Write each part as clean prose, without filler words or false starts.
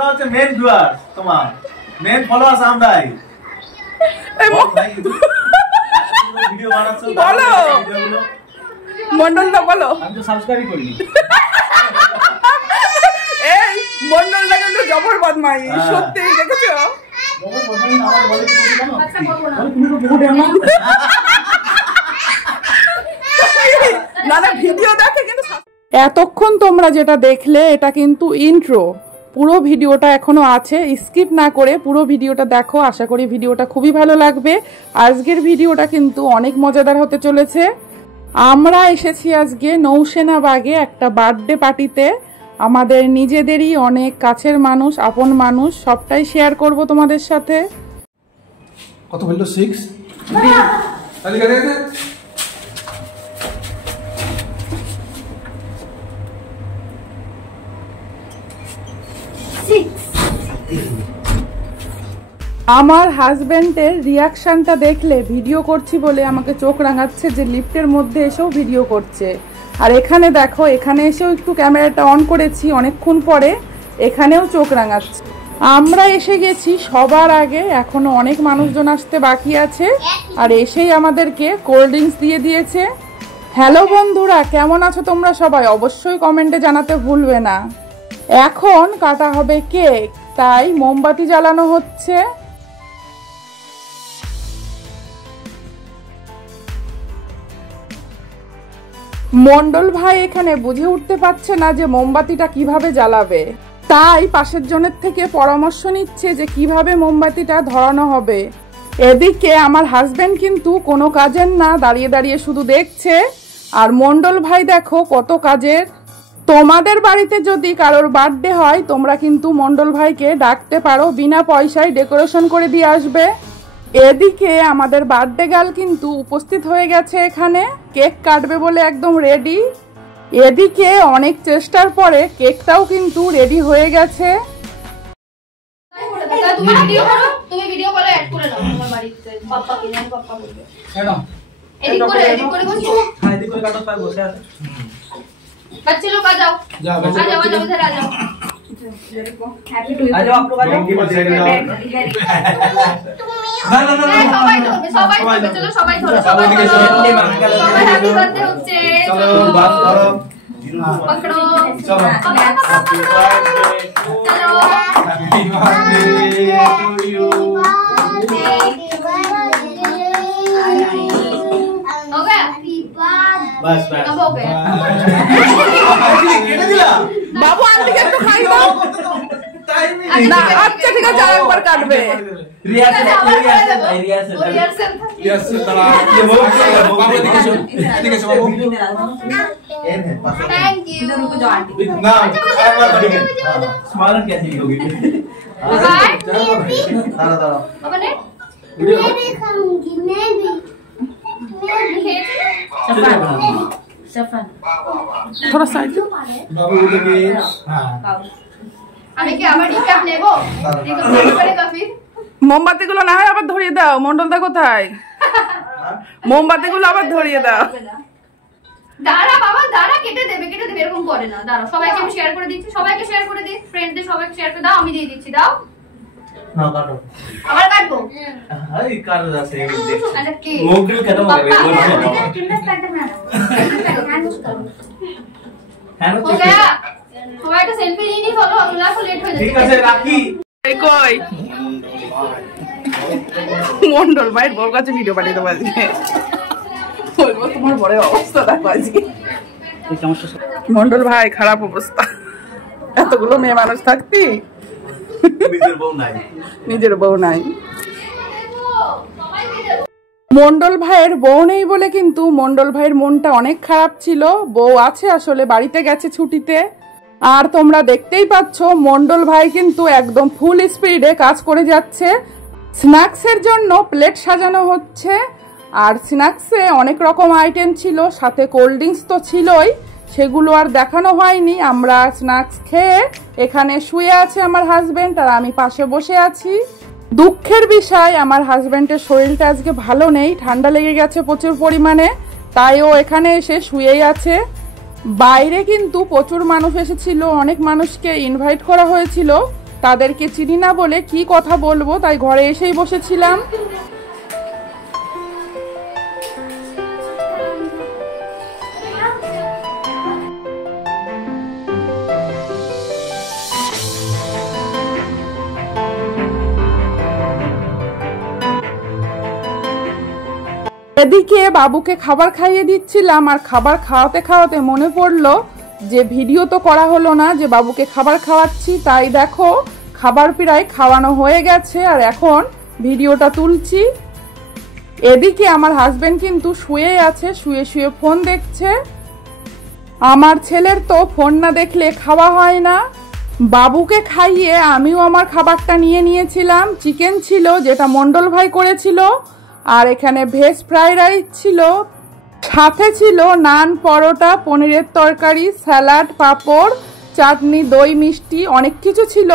আমরা হচ্ছে main viewer, তোমার মেন ফলোয়ার্স আমরাই। ভিডিও বানাচ্ছো বলো মন্ডলদা, বলো। আমি তো সাবস্ক্রাইব করিনি। এই মন্ডলদা কিন্তু জবর বদমাই, সত্যি দেখেছো? জবর বদমাই না, আমার বলে কি জানো? আচ্ছা বলবো না। তুমি তো বহুত এমন না না, ভিডিও দেখে কিন্তু। এতক্ষণ তোমরা যেটা দেখলে এটা কিন্তু ইন্ট্রো, পুরো ভিডিওটা এখনো আছে, স্কিপ না করে পুরো ভিডিওটা দেখো। আশা করি ভিডিওটা খুবই ভালো লাগবে। আজকের ভিডিওটা কিন্তু অনেক মজাদার হতে চলেছে। আমরা এসেছি আজকে নৌসেনাবাগে একটা বার্থডে পার্টিতে। আমাদের নিজেদেরই অনেক কাছের মানুষ, আপন মানুষ, সবটাই শেয়ার করব তোমাদের সাথে। কত বললো? 6। আমার হাজবেন্ডের রিয়াকশনটা দেখলে, ভিডিও করছি বলে আমাকে চোখ রাঙাচ্ছে যে লিফটের মধ্যে এসেও ভিডিও করছে। আর এখানে দেখো, এখানে এসেও একটু ক্যামেরাটা অন করেছি অনেকক্ষণ পরে, এখানেও চোখ রাঙাচ্ছে। আমরা এসে গেছি সবার আগে, এখনো অনেক মানুষজন আসতে বাকি আছে। আর এসেই আমাদেরকে কোল্ড ড্রিঙ্কস দিয়ে দিয়েছে। হ্যালো বন্ধুরা, কেমন আছো তোমরা সবাই? অবশ্যই কমেন্টে জানাতে ভুলবে না। এখন কাটা হবে কেক, তাই মোমবাতি জ্বালানো হচ্ছে। মন্ডল ভাই এখানে বুঝে উঠতে পারছে না যে মোমবাতিটা কিভাবে জ্বালাবে, তাই পাশের জনের থেকে পরামর্শ নিচ্ছে যে কিভাবে মোমবাতিটা ধরানো হবে। এদিকে আমার হাজবেন্ড কিন্তু কোনো কাজের না, দাঁড়িয়ে দাঁড়িয়ে শুধু দেখছে। আর মন্ডল ভাই দেখো কত কাজের। তোমাদের বাড়িতে যদি কারোর বার্থডে হয়, তোমরা কিন্তু মন্ডল ভাইকে ডাকতে পারো, বিনা পয়সায় ডেকোরেশন করে দিয়ে আসবে। এদিকে আমাদের বার্থডে গার্ল কিন্তু উপস্থিত হয়ে গেছে এখানে, কেক কাটবে বলে একদম রেডি। এদিকে অনেক চেষ্টার পরে কেকটাও কিন্তু রেডি হয়ে গেছে। তুমি ভিডিও করো, তুমি ভিডিও করে অ্যাড করে নাও আমার বাড়িতে। পাপা কি জানি, পাপা বলবে কেন এডিট করে বসো। হ্যাঁ, এদিক করে কাটো, পায় বসে আছে। बच्चे लोग आ जाओ, आ जाओ इधर आ जाओ। Happy to you. आ जाओ आप लोग, आ जाओ। সবাই ধরবে, চলো সবাই ধরো, সবাই হ্যাপি বার্থডে হচ্ছে। চলো বাস করো, পকড়ো, চলো। চলো হ্যাপি বার্থডে টু ইউ। हो गया? बस बस अब हो गया। কেটে দিলা বাবু আন্টিকে একটু খাই দাও না। আচ্ছা ঠিক আছে, আরেকবার কাটবে। রিহার্সাল তারা ये वो बाबू दिखे शो बाबू एन है पास। Thank you. रुको जाओ आंटी ना स्माइल कैसी होगी? बाय। तारा तारा बाबा ने मैं भी खाऊंगी, मैं भी सफन थोड़ा साइड बाबू लगे। हां আমি কি আবার রিক্যাপ নেব? দেখো কি করেगा फिर। মোমবাতিগুলো না হয় আবার ধরিয়ে দাও। মন্ডলদা কোথায়? মোমবাতিগুলো আবার ধরিয়ে দাও। দাঁড়া বাবা, দাঁড়া, কেটে দেবে এরকম করে না। দাঁড়াও, সবাইকে আমি শেয়ার করে দিচ্ছি, সবাইকে শেয়ার করে দিই, ফ্রেন্ডদের সবাইকে শেয়ার করে দাও। আমি দিয়ে দিচ্ছি, দাও। না কাটো, আবার কাটবো। হাই কাট যাচ্ছে এগুলো দেখ। আচ্ছা কি মোগল खत्म हो गए बोल रहे हो। किंडर पैड बना लो, हैंड वॉश करो। है ना? हो गया। সবাই একটা সেলফি নিয়ে নি, ফলো আগুলা তো লেট হয়ে যাচ্ছে। ঠিক আছে রাখি। এই কই মন্ডল ভাইয়ের বউর কাছে ভিডিও পাঠিয়ে দেবো আজকে। বলবো তোমার বড়ের অবস্থা দেখো আজকে। মন্ডল ভাই খারাপ অবস্থা, এতগুলো মেয়ে মানুষ থাকতি নিজের বউ নাই। মন্ডল ভাইয়ের বউ নেই বলে কিন্তু মন্ডল ভাইয়ের মনটা অনেক খারাপ ছিল। বউ আছে, আসলে বাড়িতে গেছে ছুটিতে। আর তোমরা দেখতেই পাচ্ছ মন্ডল ভাই কিন্তু একদম ফুল স্পিডে কাজ করে যাচ্ছে। স্ন্যাক্সের জন্য প্লেট সাজানো হচ্ছে। আর স্ন্যাক্সে অনেক রকম আইটেম ছিল, সাথে কোল্ড ড্রিঙ্কস তো ছিলই, সেগুলো আর দেখানো হয়নি। আমরা স্ন্যাক্স খেয়ে এখানে শুয়ে আছে আমার হাজবেন্ড, আর আমি পাশে বসে আছি। দুঃখের বিষয়, আমার হাজবেন্ডের শরীরটা আজকে ভালো নেই, ঠান্ডা লেগে গেছে প্রচুর পরিমাণে, তাই ও এখানে এসে শুয়েই আছে। বাইরে কিন্তু প্রচুর মানুষ এসেছিল, অনেক মানুষকে ইনভাইট করা হয়েছিল, তাদেরকে চিনি না বলে কি কথা বলবো, তাই ঘরে এসেই বসেছিলাম। এদিকে বাবুকে খাবার খাইয়ে দিচ্ছিলাম, আর খাবার খাওয়াতে খাওয়াতে মনে পড়লো যে ভিডিও তো করা হলো না, যে বাবুকে খাবার খাওয়াচ্ছি। তাই দেখো খাবার প্রায় খাওয়ানো হয়ে গেছে আর এখন ভিডিওটা তুলছি। এদিকে আমার হাজবেন্ড কিন্তু শুয়ে আছে, শুয়ে শুয়ে ফোন দেখছে। আমার ছেলের তো ফোন না দেখলে খাওয়া হয় না। বাবুকে খাইয়ে আমিও আমার খাবারটা নিয়ে নিয়েছিলাম। চিকেন ছিল যেটা মন্ডল ভাই করেছিল, আর এখানে ভেজ ফ্রাইড রাইস ছিল, সাথে ছিল নান, পরোটা, পনিরের তরকারি, স্যালাড, পাঁপড়, চাটনি, দই, মিষ্টি, অনেক কিছু ছিল।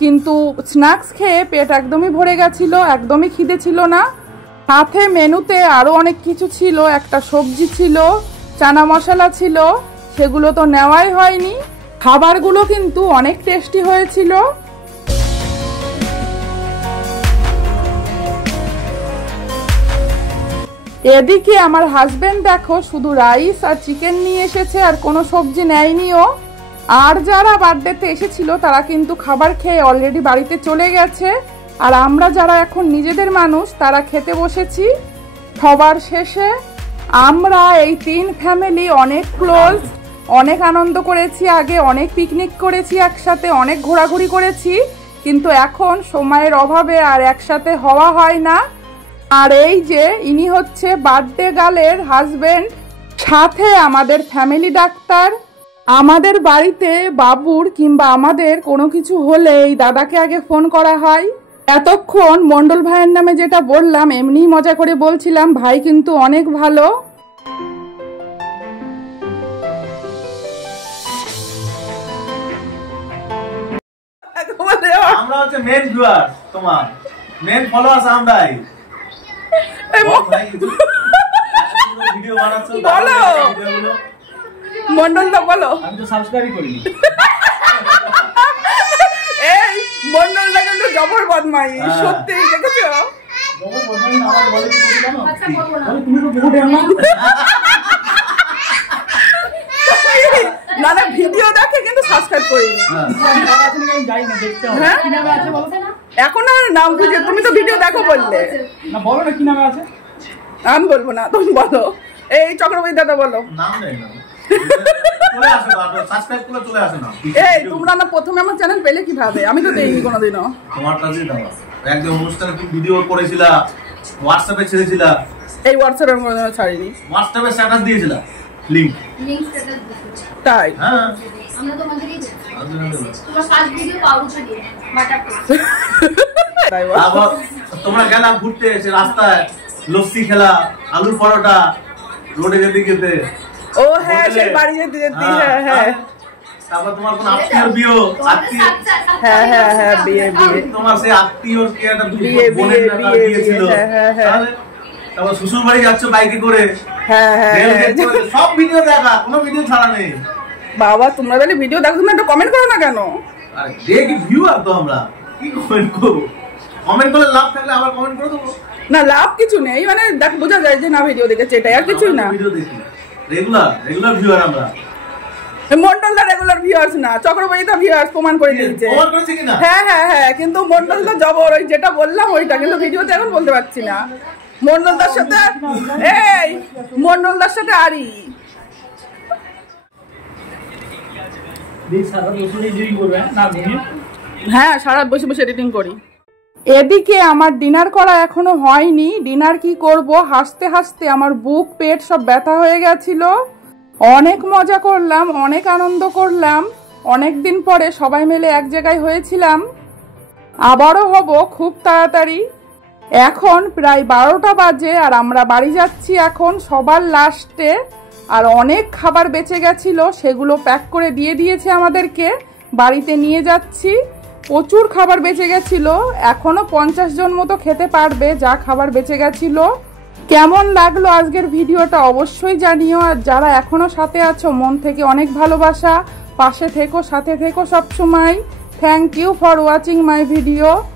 কিন্তু স্ন্যাক্স খেয়ে পেট একদমই ভরে গেছিল, একদমই খিদে ছিল না। সাথে মেনুতে আরও অনেক কিছু ছিল, একটা সবজি ছিল, চানা মশলা ছিল, সেগুলো তো নেওয়াই হয়নি। খাবারগুলো কিন্তু অনেক টেস্টি হয়েছিল। এদিকে আমার হাজবেন্ড দেখো শুধু রাইস আর চিকেন নিয়ে এসেছে, আর কোনো সবজি নেয়নিও। আর যারা বার্থডেতে এসেছিল তারা কিন্তু খাবার খেয়ে অলরেডি বাড়িতে চলে গেছে, আর আমরা যারা এখন নিজেদের মানুষ তারা খেতে বসেছি। সবার শেষে আমরা এই 3 ফ্যামিলি অনেক ক্লোজ, অনেক আনন্দ করেছি, আগে অনেক পিকনিক করেছি একসাথে, অনেক ঘোরাঘুরি করেছি, কিন্তু এখন সময়ের অভাবে আর একসাথে হওয়া হয় না। আর এই যে ইনি হচ্ছে বার্থডে গার্লের হাজবেন্ড, সাথে আমাদের ফ্যামিলি ডাক্তার। আমাদের বাড়িতে বাবুর কিংবা আমাদের কোনো কিছু হলে এই দাদাকে আগে ফোন করা হয়। এতক্ষণ মন্ডল ভাইয়ের নামে যেটা বললাম এমনি মজা করে বলছিলাম, ভাই কিন্তু অনেক ভালো। আমরা হচ্ছে মেন ভিউয়ার, তোমার মেন ফলোয়ার্স আমরাই। ভিডিও বানাচ্ছো বলো মন্ডল দা, বলো। আমি তো সাবস্ক্রাইব করিনি। এই মন্ডলটা কিন্তু জবর বদমাই, সত্যি দেখেছো? জবর বদমাই আমার বলে কি জানো? আচ্ছা বলবো না। তুমি তো বহুত এমন না না ভিডিও দেখে কিন্তু সাবস্ক্রাইব করিনি। যাই না দেখতে হবে। হ্যাঁ কি নামে আছে বলো? এখন আর নাম খুঁজে, তুমি তো ভিডিও দেখো বললে না, বলো না কি নামে আছে। আমি বলবো না, তুমি বলো। এই চক্রবর্তী দাদা বলো। নাম নেই না, চলে আসে না, সাবস্ক্রাইব করে চলে আসে না। এই তোমরা না প্রথমে আমার চ্যানেল পেলে কিভাবে? আমি তো দেইনি কোনোদিনও। তোমার কাছে দাও, একদম অনুষ্ঠানে তুমি ভিডিও করেছিলা, হোয়াটসঅ্যাপে ছেড়েছিলা। এই হোয়াটসঅ্যাপে আমি কোনোদিনও ছাড়িনি। হোয়াটসঅ্যাপে স্ট্যাটাস দিয়েছিলা, লিংক। স্ট্যাটাস দিছি। তাই? হ্যাঁ, আমরা তোমাদেরই দিছি। তোমার ফার্স্ট ভিডিও পাউরুটি দিয়ে বাটা করে। তাই আবার তোমরা গেলাম ঘুরতে, এসে রাস্তায় লস্যি খেলা, আলুর পরোটা, রোডে যেতে যেতে। ও হ্যাঁ, সেই বাড়ি যেতে যেতে। হ্যাঁ হ্যাঁ। তারপর তোমার কোন আত্মীয় বিয়ে, আত্মীয়, হ্যাঁ হ্যাঁ হ্যাঁ, বিয়ে বিয়ে। তোমার সেই আত্মীয় কি একটা বিয়ে বোনের বিয়ে বিয়ে ছিল। হ্যাঁ হ্যাঁ হ্যাঁ। তারপর শ্বশুর বাড়ি যাচ্ছ বাইকে করে, হ্যাঁ হ্যাঁ হ্যাঁ। সব ভিডিও দেখা, কোনো ভিডিও ছাড়া নেই। বাবা তোমরা তাহলে ভিডিও দেখো, তুমি একটা কমেন্ট করো না কেন? আরে দেখি ভিউয়ার তো আমরা, কি কমেন্ট করবো? কমেন্ট করলে লাভ থাকলে আবার কমেন্ট করে দেবো। না লাভ কিছু নেই, মানে দেখ বোঝা যায় যে না ভিডিও দেখেছে, এটাই আর কিছুই না। ভিডিও দেখি রেগুলার ভিউয়ার আমরা। মন্ডল দা রেগুলার ভিউয়ার্স না, চক্রবর্তী দা ভিউয়ার্স প্রমাণ করে দিয়েছে। প্রমাণ করেছে কিনা? হ্যাঁ হ্যাঁ হ্যাঁ, কিন্তু মন্ডল দা জবর, ওই যেটা বললাম ওইটা, কিন্তু ভিডিওতে এখন বলতে পারছি না। মন্ডল দার সাথে এই মন্ডল দার সাথে আরি। হ্যাঁ সারা বসে বসে এডিটিং করি। এদিকে আমার ডিনার করা এখনো হয়নি। ডিনার কি করব, হাসতে হাসতে আমার বুক পেট সব ব্যথা হয়ে গেছিল। অনেক মজা করলাম, অনেক আনন্দ করলাম, অনেক দিন পরে সবাই মিলে এক জায়গায় হয়েছিলাম। আবারও হব খুব তাড়াতাড়ি। এখন প্রায় 12টা বাজে আর আমরা বাড়ি যাচ্ছি এখন সবার লাস্টে। আর অনেক খাবার বেঁচে গেছিল, সেগুলো প্যাক করে দিয়ে দিয়েছে আমাদেরকে, বাড়িতে নিয়ে যাচ্ছি। প্রচুর খাবার বেঁচে গেছিল, এখনো 50 জন মতো খেতে পারবে যা খাবার বেঁচে গেছিল। কেমন লাগলো আজকের ভিডিওটা অবশ্যই জানিও। আর যারা এখনো সাথে আছো মন থেকে অনেক ভালোবাসা, পাশে থেকো, সাথে থেকো সব সময়। Thank you for watching my video.